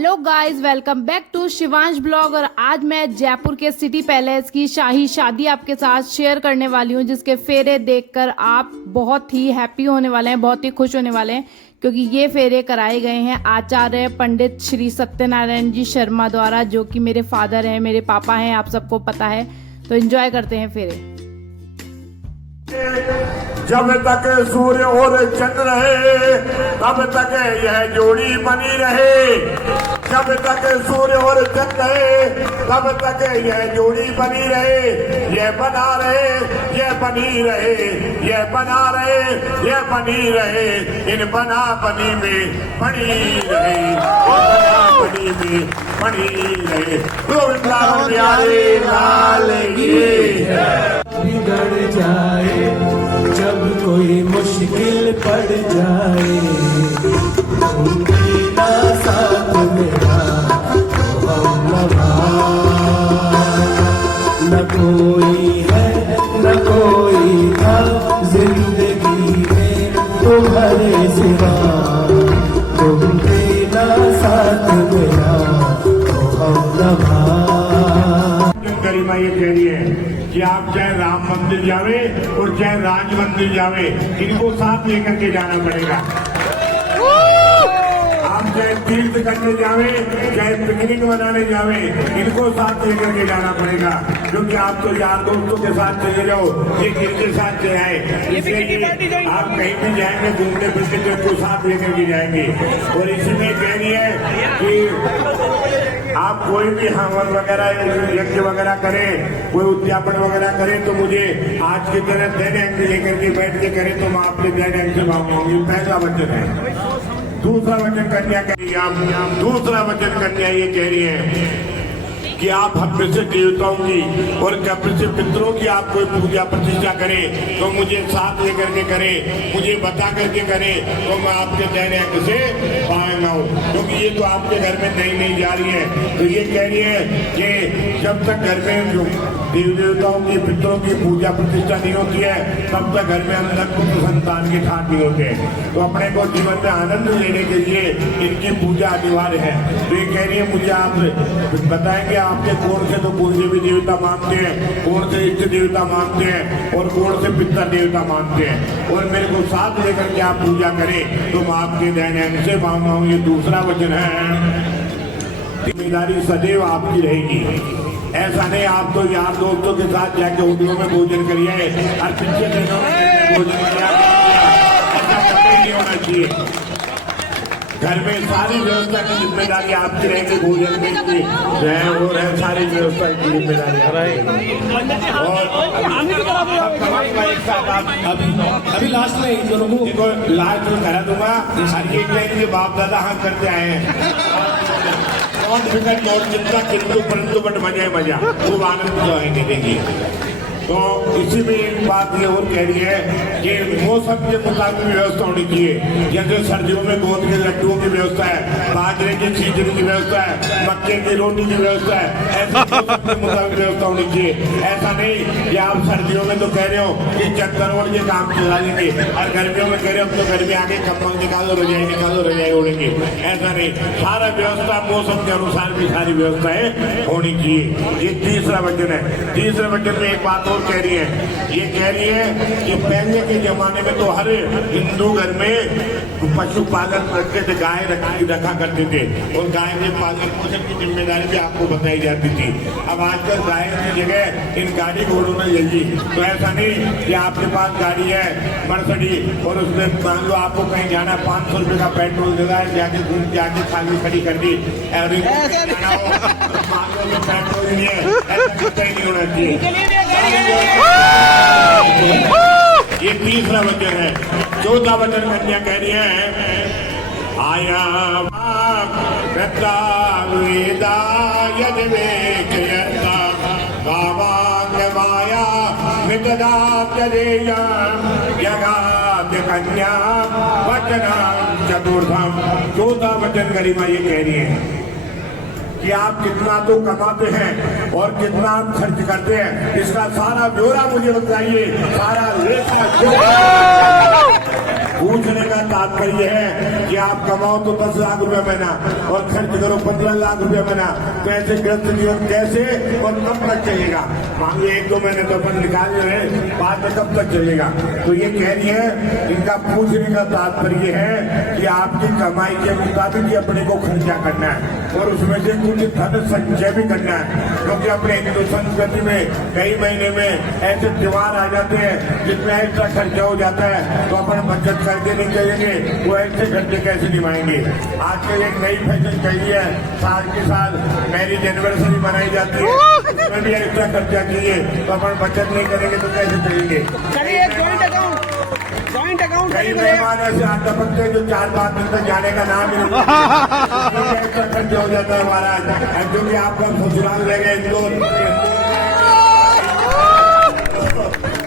Hello guys, welcome back to Shivansh blog. और आज मैं जयपुर के सिटी पैलेस की शाही शादी आपके साथ शेयर करने वाली हूं, जिसके फेरे देखकर आप बहुत ही हैप्पी होने वाले हैं, बहुत ही खुश होने वाले हैं, क्योंकि ये फेरे कराए गए हैं आचार्य पंडित श्री सत्यनारायण जी शर्मा द्वारा, जो कि मेरे फादर हैं, मेरे पापा हैं, आप सबको पता है। तो एंजॉय करते हैं फेरे। जब तक सूर्य और चंद्र रहे तब तक यह जोड़ी बनी रहे। जब तक सूर्य और चंद्र रहे तब तक यह जोड़ी बनी रहे। यह बना रहे, यह बनी रहे, यह बना रहे, यह बनी रहे। इन बना बनी में बनी रहे, बना बनी में बनी रहे। गोविंद प्यारे लाल बिगड़ जाए जब कोई मुश्किल पड़ जाए, उनका साथ मेरा न कोई है न कोई था जिंदगी में तुम्हारे सिवा, तुम देना साथ मेरा गरिमा ये कह रही है कि आप चाहे राम मंदिर जावे और चाहे राज मंदिर जावे, इनको साथ लेकर के जाना पड़ेगा। आप चाहे तीर्थ करने जावे, चाहे पिकनिक मनाने जावे, इनको साथ लेकर के जाना पड़ेगा। क्योंकि आप तो यार दोस्तों के साथ चले जाओ, ये किनके साथ चले आए, इसलिए आप कहीं भी जाएंगे घूमने फिरने तो इनको साथ लेकर के जाएंगे। और इसमें कह रही है कि आप कोई भी हवन वगैरह यज्ञ वगैरह करें, कोई उद्यापन वगैरह करें, तो मुझे आज की तरह दे ढंग लेकर के बैठ के करें तो मैं आपके दे ढंग से मांगूंगी। पहला वचन है। दूसरा वचन कन्या कह रही है, दूसरा वचन कन्या ये कह रही है कि आप हम में से देवताओं की और कब्र से पितरों की आप कोई पूजा प्रतिष्ठा करें तो मुझे साथ लेकर के करें, मुझे बता करके करें, तो मैं आपके दाहिने अंग से बाएं आऊं। क्योंकि ये तो आपके घर में नहीं जा रही है। तो ये कह रही है कि जब तक घर में जो देवी देवताओं की पितरों की पूजा प्रतिष्ठा नहीं होती है, तब तक घर में अंदर पुत्र संतान के ठाट नहीं होते। तो अपने को जीवन में आनंद लेने के लिए इनकी पूजा अनिवार्य है। तो ये कह रही है मुझे आप बताएंगे आपके कौन से तो कौन से भी देवता मानते हैं, कौन से इष्ट देवता मानते हैं और कौन से पितर देवता मानते हैं, और मेरे को साथ लेकर के आप पूजा करें तो मैं आपके दाहिने अंग से मांगता हूँ। ये दूसरा वचन है। जिम्मेदारी सदैव आपकी रहेगी। ऐसा नहीं आप तो यार दोस्तों के साथ जाके होटलों में भोजन करिए और पिछले दिनों में भोजन किया, ऐसा कभी नहीं होना चाहिए। घर में सारी व्यवस्था की जिम्मेदारी आपकी रहेगी, भोजन में की और है सारी व्यवस्था की जिम्मेदारी और अभी लास्ट में इनको लास्ट में करा दूंगा। हर एक लाइन के बाप दादा हाँ करते आए हैं और फिकर और चिंता किंतु परंतु बट मजा है, मजा खूब आनंद जो है देंगे। तो इसी में एक बात ये और कह रही है कि मौसम के मुताबिक व्यवस्था होनी चाहिए। जैसे सर्दियों में गोंद के लड्डुओं की व्यवस्था है, बाजरे की खिचड़ी की व्यवस्था है, मक्के की रोटी की व्यवस्था है, ऐसे मौसम के मुताबिक व्यवस्था होनी चाहिए। ऐसा नहीं कि आप सर्दियों में तो कह रहे हो कि चद्दर ओढ़ के काम चला लेंगे और गर्मियों में कह रहे हो तो घर में आके कम्बल निकालो, रजाई ओढ़ेंगे। ऐसा नहीं, सारा व्यवस्था मौसम के अनुसार भी सारी व्यवस्थाएं होनी चाहिए। ये तीसरा वचन है। तीसरे वचन में एक बात और कह रही है, ये कह रही है कि पहले के जमाने में तो हर हिंदू घर में पशुपालन रखते थे, गाय रखा करते थे और गाय के पालन पोषण की जिम्मेदारी भी आपको बताई जाती थी। अब आजकल गाय की जगह इन गाड़ी घोड़ों में ले ली। तो ऐसा नहीं कि आपके पास गाड़ी है मर्सिडीज और उसमें मान लो आपको कहीं जाना, 500 रुपए का पेट्रोल देना है, जाके घूम जाके खाली खड़ी कर दी और मान लो पेट्रोल नहीं है, ऐसा कहीं नहीं होना चाहिए। ये तीसरा वचन है। चौथा वचन कन्या कह रही है, आया वेदा यदिवेकयन्ता कामांग माया मितदा तदेया यगाद कन्या वचना चतुर्थम। चौथा वचन गरिमा ये कह रही है कि आप कितना तो कमाते हैं और कितना आप खर्च करते हैं, इसका सारा ब्यौरा मुझे बताइए, सारा लेखा पूछने का तात्पर्य है कि आप कमाओ तो 10 लाख रुपया महीना और खर्च करो 15 लाख रुपया महीना, तो ऐसे ग्रस्त जीवन कैसे और कब तक चलेगा? मान लीजिए 1-2 महीने तो अपन निकाल रहे हैं, बाद में कब तक चलेगा? तो ये कह रही है, इनका पूछने का तात्पर्य है कि आपकी कमाई के मुताबिक ही अपने को खर्चा करना है और उसमें से कुछ धन संचय भी करना है, क्योंकि अपने हिंदू संस्कृति में कई महीने में ऐसे त्योहार आ जाते हैं जिसमें एक्स्ट्रा खर्चा हो जाता है, तो अपन बचत करके नहीं चलेंगे, वो ऐसे खर्चे कैसे निभाएंगे? आजकल एक नई फैशन चाहिए है, साल के साल मैरिज एनिवर्सरी मनाई जाती है, उसमें भी एक्स्ट्रा खर्चा चाहिए, तो अपन बचत नहीं करेंगे तो कैसे चलेंगे? जॉइंट अकाउंट कई मेहमान ऐसे आता पकते हैं जो 4-5 दिन तक जाने का नाम ही नहीं, एक्स्ट्रा खर्चा हो जाता है महाराज, क्योंकि आपका ससुराल रह गए इंदौर,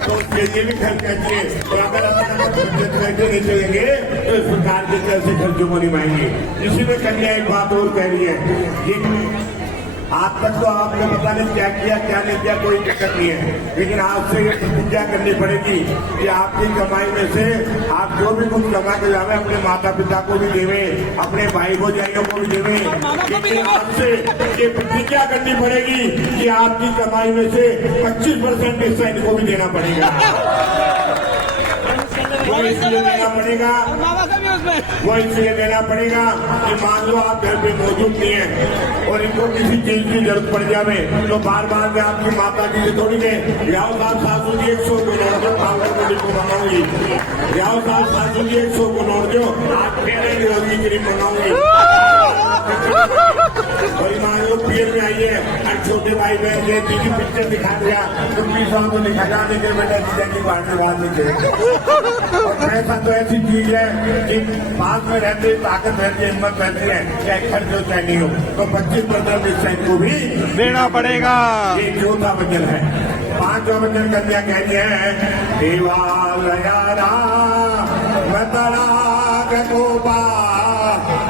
तो उसके लिए भी खर्चा चाहिए। तो अगर आप बचत करके नहीं चलेंगे तो इस प्रकार के कैसे खर्चों को निभाएंगे? इसी में कन्या एक बात और कह रही है, ये आज तक तो आपने पता नहीं क्या किया क्या नहीं किया, कोई दिक्कत नहीं है, लेकिन आज से ये प्रतिज्ञा करनी पड़ेगी कि आपकी कमाई में से आप जो भी कुछ कमा के जावे अपने माता पिता को भी देवे, अपने भाई भौजाइयों को भी देवे, लेकिन आपसे ये प्रतिज्ञा करनी पड़ेगी कि आपकी कमाई में से 25% हिस्सा इनको भी देना पड़ेगा। वो इसलिए देना पड़ेगा, वो इसलिए देना पड़ेगा कि मान लो आप घर पे मौजूद नहीं है और इनको किसी चीज की जरूरत पड़ जावे, तो बार बार में आपकी माता जी से थोड़ी दें ब्याह साहब सासू जी 100 को नोट दो, पावर को बनाऊंगी, ब्याह साहब सासू जी 100 को नोट दो, आप मेरे रोजी क्रीम बनाऊंगी। और मान लो पीर में आइए और छोटे भाई बहन के जी की पिक्चर दिखा दिया तो 20 तो दिखा जाने के बेटा जीजा की बात में बात नहीं करेंगे। और पैसा तो ऐसी चीज है कि पास में रहते ताकत रहती है, हिम्मत रहती है, चाहे खर्च हो चाहे नहीं हो, तो 25% इस साइड को भी देना पड़ेगा। ये चौथा वचन है। 5वां वचन कन्या कहती है, देवालयारा मतरा गोपा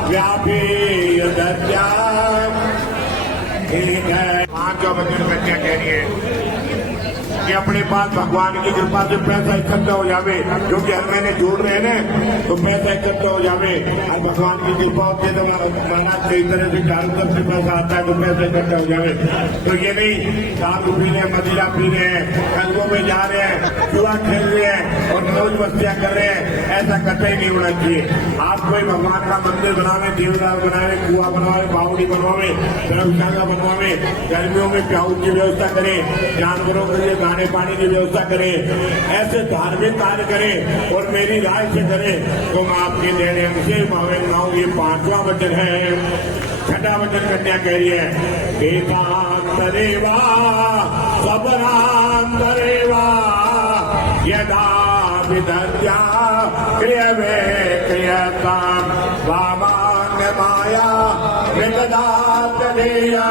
व्यापी दर्जा। ठीक है, 5वां वचन कन्या कह रही है कि अपने पास भगवान की कृपा से पैसा इकट्ठा हो जावे, क्योंकि हर महीने जोड़ रहे हैं तो पैसा इकट्ठा हो जावे, और भगवान की कृपा होती है तो महाराज कई तरह से चारों तरफ से पैसा आता है तो पैसा इकट्ठा हो जावे। तो ये नहीं दारू पी रहे हैं, मदिरा पी रहे हैं, कस्बों में जा रहे हैं, जुआ खेल रहे हैं और मौज मस्तियां कर रहे हैं, ऐसा कतई नहीं होना चाहिए। आप कोई भगवान का मंदिर बनावे, देवदार बनावे, कुआ बनवावे, बावड़ी बनवावे, धर्मशाला बनवावे, गर्मियों में प्याऊ की व्यवस्था करें, जानवरों के लिए खाने पानी की व्यवस्था करें, ऐसे धार्मिक कार्य करें और मेरी राय से करें तो मैं आपके देने से मांगूंगा। ये 5वां वचन है। 6वां वचन कन्या कह रही है, देवांतरेवा सबरांतरेवा यदा विदर्या क्रियवे क्रियताम वामान्य माया मृगदातदेया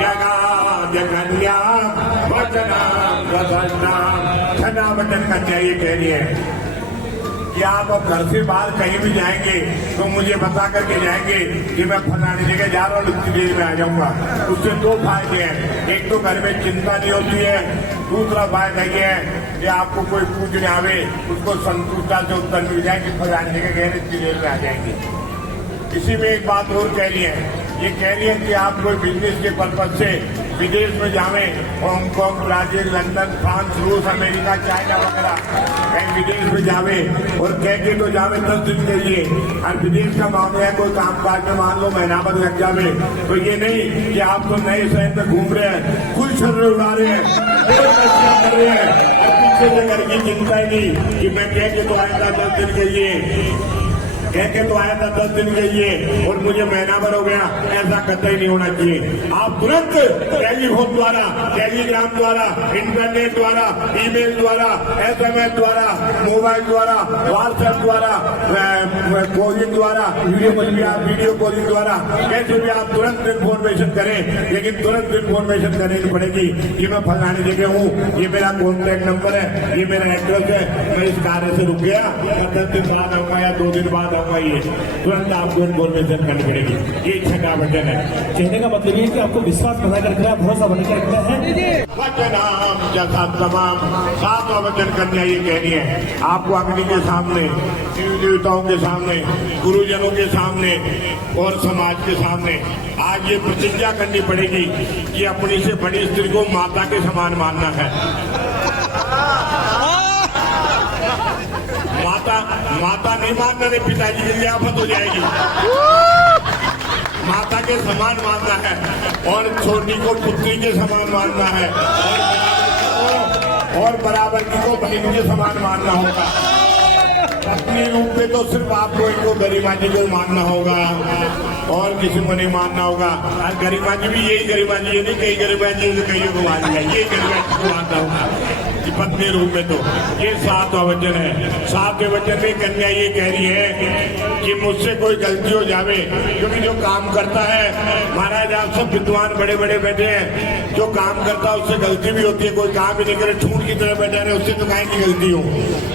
यगाद्य कन्या वचनाम रसनाम। 6वां वचन कन्या ये कह रही है कि आप अब घर से बाहर कहीं भी जाएंगे तो मुझे बता करके जाएंगे कि मैं फलानी जगह जा रहा हूँ, उतनी देर में आ जाऊंगा। उससे 2 फायदे हैं, एक तो घर में चिंता नहीं होती है, दूसरा फायदा ये है कि आपको कोई पूछने आवे उसको संतुष्टता से उत्तर मिल जाए कि फलानी जगह गए, इतनी देर में आ जाएंगे। इसी में एक बात और कह रही है, ये कह रही है कि आप कोई बिजनेस के पर्पज से विदेश में जावे, हांगकांग, ब्राजील, लंदन, फ्रांस, रूस, अमेरिका, चाइना वगैरह कहीं विदेश में जावे और कह के तो जावे 10 दिन के लिए, और विदेश का मामला है कोई कामकाज में मान लो महीना भर लग जावे, तो ये नहीं कि आप तो नए शहर में घूम रहे हैं, खुद शर्र उड़ा रहे हैं, कर रहे हैं, पीछे से घर की चिंता ही नहीं कि मैं कह के तो आया था 10 दिन के लिए, कह के तो आया था 10 दिन के लिए और मुझे महीना भर हो गया, ऐसा कतई नहीं होना चाहिए। आप तुरंत टेलीफोन द्वारा, टेलीग्राम द्वारा, इंटरनेट द्वारा, ईमेल द्वारा, SMS द्वारा, मोबाइल द्वारा, व्हाट्सएप द्वारा, कॉलिंग द्वारा, वीडियो कॉलिंग द्वारा, कैसे भी आप तुरंत इन्फॉर्मेशन करें, लेकिन तुरंत इन्फॉर्मेशन करनी पड़ेगी कि मैं फलानी जगह हूँ, ये मेरा कॉन्टैक्ट नंबर है, ये मेरा एड्रेस है, मैं इस कार्य से रुक गया, 10 दिन बाद आऊंगा या 2 दिन बाद होगा ये तुरंत आपको इन्फॉर्मेशन करनी पड़ेगी। ये छठा वचन है। कहने का मतलब ये है कि आपको विश्वास बना कर रखना है, भरोसा बना के रखना है। वचनाम जैसा तमाम। सातवां वचन कन्या ये कहनी है आपको अग्नि के सामने, देवी देवताओं के सामने, गुरुजनों के सामने और समाज के सामने आज ये प्रतिज्ञा करनी पड़ेगी कि अपनी से बड़ी स्त्री को माता के समान मानना है। माता नहीं मानना नहीं, पिताजी के लिए आफत हो जाएगी। माता के समान मानना है और छोटी को पुत्री के समान मानना है और बराबर की को बहन के समान मानना होगा। अपने रूप में तो सिर्फ आपको इनको गरिमा जी को मानना होगा और किसी को नहीं मानना होगा। और गरिमा जी भी यही गरिमा जी, नहीं कई गरिमा जी कईयों को मान लिया, यही गरिमा जी को मानना होगा पत्नी रूप में। तो ये सातवां वचन है। सातवें वचन में कन्या ये कह रही है कि मुझसे कोई गलती हो जावे, क्योंकि जो काम करता है महाराज आप सब विद्वान बड़े बड़े बैठे हैं, जो काम करता है उससे गलती भी होती है। कोई काम ही नहीं करे ठूठ की तरह बैठे रहे, उससे तो काहे की गलती हो।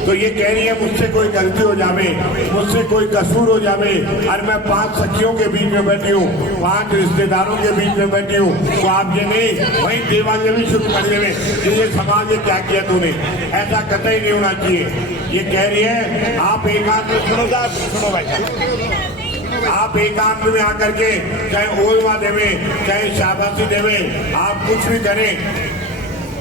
तो ये कह रही है मुझसे कोई गलती हो जावे, मुझसे कोई कसूर हो जावे और मैं 5 सखियों के बीच में बैठी हूँ, 5 रिश्तेदारों के बीच में बैठी हूँ, तो आप ये नहीं वही देवांजलि शुरू कर देवे ये समाज में क्या किया तूने, ऐसा कतई नहीं होना चाहिए। ये कह रही है आप एकांत में सुनो साहब, सुनो भाई, आप एकांत में आकर के चाहे ओलवा देवे चाहे शाबाशी देवे, आप कुछ भी करें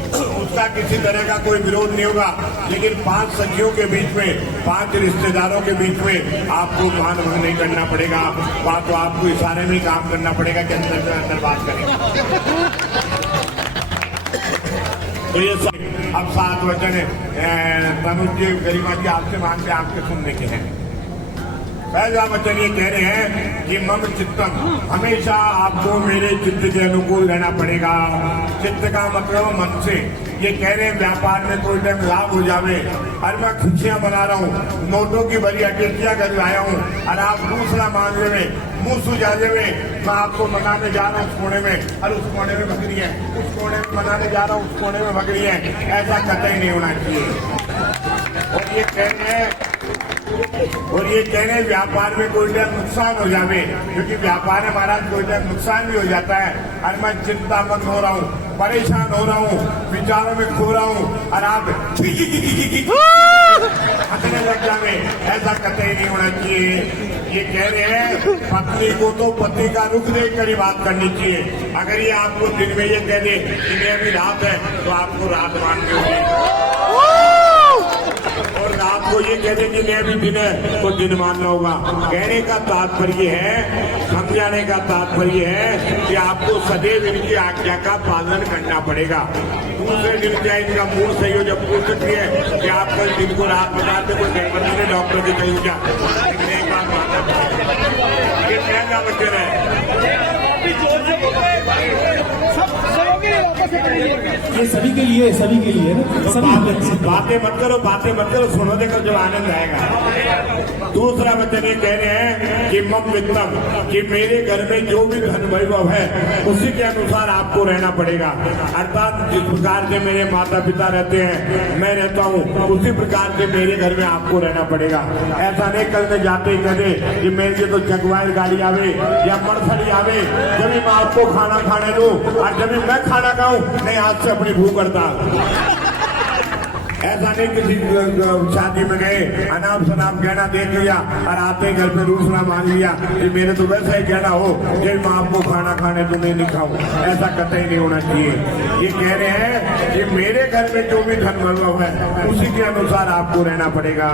उसका किसी तरह का कोई विरोध नहीं होगा। लेकिन 5 सखियों के बीच में, 5 रिश्तेदारों के बीच में आपको मान भंग नहीं करना पड़ेगा। बात तो आपको इशारे में काम करना पड़ेगा कि अंदर से अंदर बात करें। तो ये अब 7 वचन है तनुज जी गरिमा जी आपसे मांगते आपके सुनने के हैं। पहला वचन ये कह रहे हैं कि मम चित्तम, हमेशा आपको मेरे चित्त के अनुकूल रहना पड़ेगा। चित्त का मतलब मन से। ये कह रहे हैं व्यापार में कोई टाइम लाभ हो जावे और मैं खुशियां बना रहा हूँ, नोटों की बड़ी अटेटियां कर लाया हूँ और आप दूसरा मांगने में मुंह सुझाने में मैं आपको मनाने जा रहा हूँ उस कोने में और उस कोने में भग रही है, उस कोने में मनाने जा रहा हूँ उस कोने में भग रही है, ऐसा कतई नहीं होना चाहिए। और ये कह रहे हैं व्यापार में कोई टाइम नुकसान हो जावे, क्योंकि व्यापार में महाराज कोई टाइम नुकसान भी हो जाता है और मैं चिंतामग्न हो रहा हूँ, परेशान हो रहा हूँ, विचारों में खो रहा हूँ और आप हंसने लग जावे, ऐसा कतई नहीं होना चाहिए। ये कह रहे हैं पत्नी को तो पति का रुख देख कर ही बात करनी चाहिए। अगर ये आपको दिन में ये कह दे कि मैं अभी रात है तो आपको रात माननी होगी, और रात को ये कह दे कि मैं अभी दिन है तो दिन मानना होगा। कहने का तात्पर्य है, समझाने का तात्पर्य है कि आपको सदैव इनकी आज्ञा का पालन करना पड़ेगा। दूसरे दिन चाहे इनका मूड सही हो, जब पूछ सकती है कि आप कल दिन को रात बताते कोई नहीं, डॉक्टर के कहीं क्या एक बात मानना, ये कहना वचन है। ये सभी के लिए, सभी के लिए ना, सभी बातें मत करो, सुनो देखो जो आनंद आएगा। दूसरा वचन ये कह रहे हैं कि मम वित्तम, कि मेरे घर में जो भी धन वैभव है उसी के अनुसार आपको रहना पड़ेगा। अर्थात जिस प्रकार से मेरे माता पिता रहते हैं मैं रहता हूँ, उसी प्रकार से मेरे घर में आपको रहना पड़ेगा। ऐसा नहीं कल में जाते ही कहे कि मेरे तो जगवायर गाड़ी आवे या मर्सरी आवे जब मैं आपको खाना खाने दूं और जब मैं खाना खाऊं नहीं आज से अपनी भूख करता। ऐसा नहीं किसी शादी में गए अनाप शनाप गहना देख लिया और आते घर पे दूसरा मान लिया कि मेरे तो वैसा ही गहना हो जब मैं आपको खाना खाने तो नहीं खाऊं, ऐसा कतई नहीं होना चाहिए। ये कह रहे हैं कि मेरे घर में जो भी धन वैभव है उसी के अनुसार आपको रहना पड़ेगा।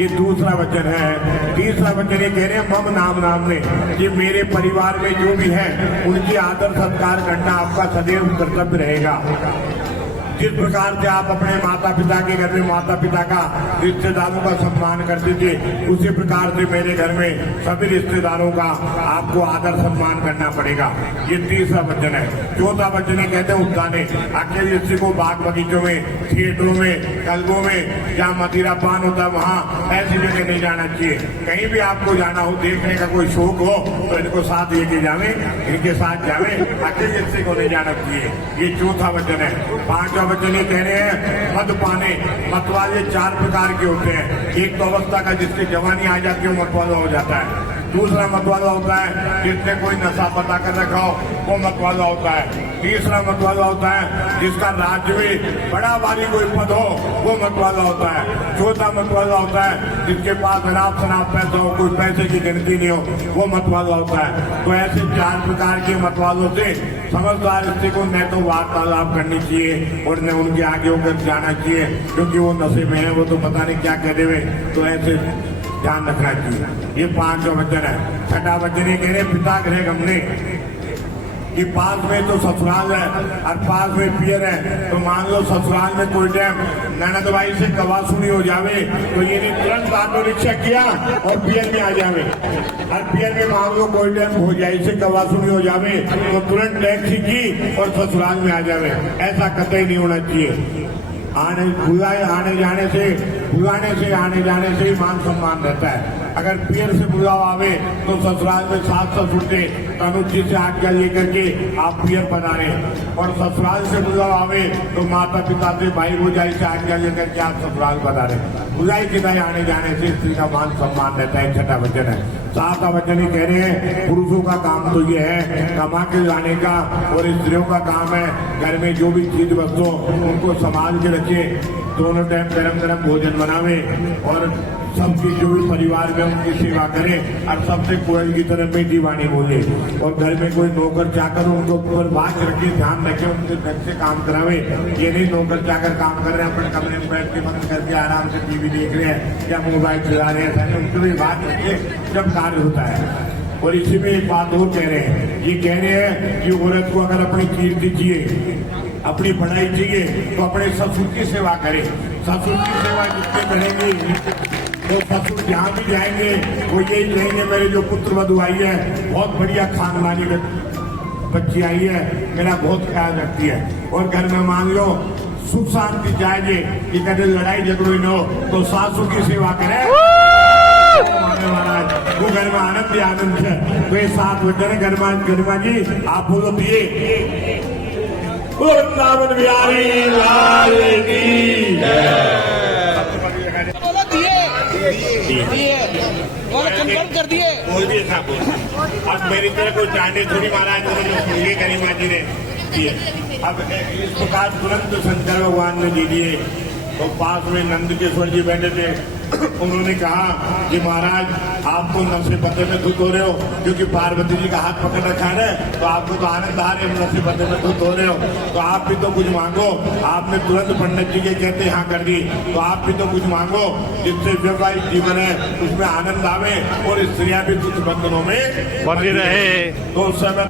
ये दूसरा वचन है। तीसरा वचन ये कह रहे हैं मम नाम में, कि मेरे परिवार में जो भी है उनकी आदर सत्कार करना आपका सदैव कर्तव्य रहेगा। जिस प्रकार से आप अपने माता पिता के घर में माता पिता का, रिश्तेदारों का सम्मान करते थे, उसी प्रकार से मेरे घर में सभी रिश्तेदारों का आपको आदर सम्मान करना पड़ेगा। ये तीसरा वचन है। चौथा वचन ये कहते हैं उद्याने, अकेले स्त्री को बाग बगीचों में, थिएटरों में, क्लबों में जहाँ मदिरा पान होता है वहाँ ऐसी जगह नहीं जाना चाहिए। कहीं भी आपको जाना हो, देखने का कोई शौक हो तो इनको साथ लेके जावे, इनके साथ जावे, अकेले स्त्री को नहीं जाना चाहिए। ये चौथा वचन है। पांचवा वचन ये कह रहे हैं मद पाने। मतवाले 4 प्रकार के होते हैं। एक तो अवस्था का जिसकी जवानी आ जाती है वो मतवाला हो जाता है। दूसरा मतवाला होता है जिसने कोई नशा पता कर रखा हो वो मतवाला होता है। तीसरा मतवाला होता है जिसका राज्य में बड़ा भारी कोई पद हो वो मतवाला होता है। चौथा मतवाला होता है जिसके पास अनाप शनाप पैसा हो, कोई पैसे की गिनती नहीं हो, वो मतवाला होता है। तो ऐसे 4 प्रकार के मतवालों से समझदार स्त्री को न तो वार्तालाप करनी चाहिए और न उनके आगे होकर जाना चाहिए, क्योंकि वो नशे में है, वो तो पता नहीं क्या कह देवे। तो ऐसे ध्यान रखना चाहिए। ये 5वां वचन है। 6वां वचन ये कह रहे पिता गृह गमने कि पास में तो ससुराल है और पास में पियर है। तो मान लो ससुराल में कोई टाइम ननद भाई से कवासुनी हो जावे तो ये नहीं तुरंत ऑटो रिक्शा किया और पियर में आ जावे। और पियर में मान लो कोई टाइम भौजाई से कवासुनी हो जावे तो तुरंत टैक्सी की और ससुराल में आ जावे। ऐसा कतई नहीं होना चाहिए। आने जाने से मान सम्मान रहता है। अगर पियर से बुलाव आवे तो ससुराल में सास ससुर से तनुज जी से आज्ञा लेकर के आप पियर बना रहे, और ससुराल से बुलाव आवे तो माता पिता से भाई भौजाई से आज्ञा लेकर के आप ससुराल बना रहे। बुलाई के दाई आने जाने से स्त्री का मान सम्मान रहता है। 6वां वचन है। 7वां वचन ही कह रहे हैं पुरुषों का काम तो ये है कमा के लाने का, और स्त्रियों का काम है घर में जो भी चीज वस्तु उनको संभाल के रखे, दोनों टाइम गरम गरम भोजन बनावे और सबकी जो भी परिवार में उनकी सेवा करें और सबसे कोयल की तरह मीठी वाणी बोले। और घर में कोई नौकर चाकर उनको ऊपर बात रखे, ध्यान रखे, उनके घर से काम करावे। ये नहीं नौकर चाकर काम कर रहे हैं अपने कमरे में बैठ के बंद करके आराम से टीवी देख रहे हैं या मोबाइल चला रहे हैं। उनको भी बात रखे जब कार्य होता है। और इसी में एक बात और कह रहे हैं, ये कह रहे हैं कि औरत को अगर अपनी कीर्ति चाहिए, अपनी बढ़ाई चाहिए तो अपने ससुर की सेवा करे। ससुर की सेवा जितने करेंगे तो ससुर जहाँ भी जाएंगे वो यही कहेंगे मेरे जो पुत्र वधु आई है बहुत बढ़िया खानदानी बच्ची आई है, मेरा बहुत ख्याल रखती है। और घर में मान लो सुख शांति जाएगी कि कभी लड़ाई झगड़ो न हो तो सासू की सेवा करे महाराज, वो घर में आनंद ही आनंद है। तो ये 7 वचन गरिमा जी आप बोलो दिए वृंदावन बिहारी लाल की कंफर्म कर दिए। बोल दिए साहब। अब मेरी तरह कोई चांदी थोड़ी महाराज ने गरिमा जी ने दिए। अब इस प्रकार तुरंत शंकर भगवान ने दे दिए। तो पास में नंदकेश्वर जी बैठे थे, उन्होंने कहा कि महाराज आप तो नशे पते में धुत हो रहे हो, क्योंकि पार्वती जी का हाथ पकड़ रखा है ना, तो आपको तो आनंद आ रहे नशे पते में धुत हो रहे हो, तो आप भी तो कुछ मांगो। आपने तुरंत पंडित जी के कहते यहाँ कर दी, तो आप भी तो कुछ मांगो जिससे वैवाहिक जीवन है उसमें आनंद आवे और स्त्रियां भी कुछ बंधनों में बंधी रहे। तो उस समय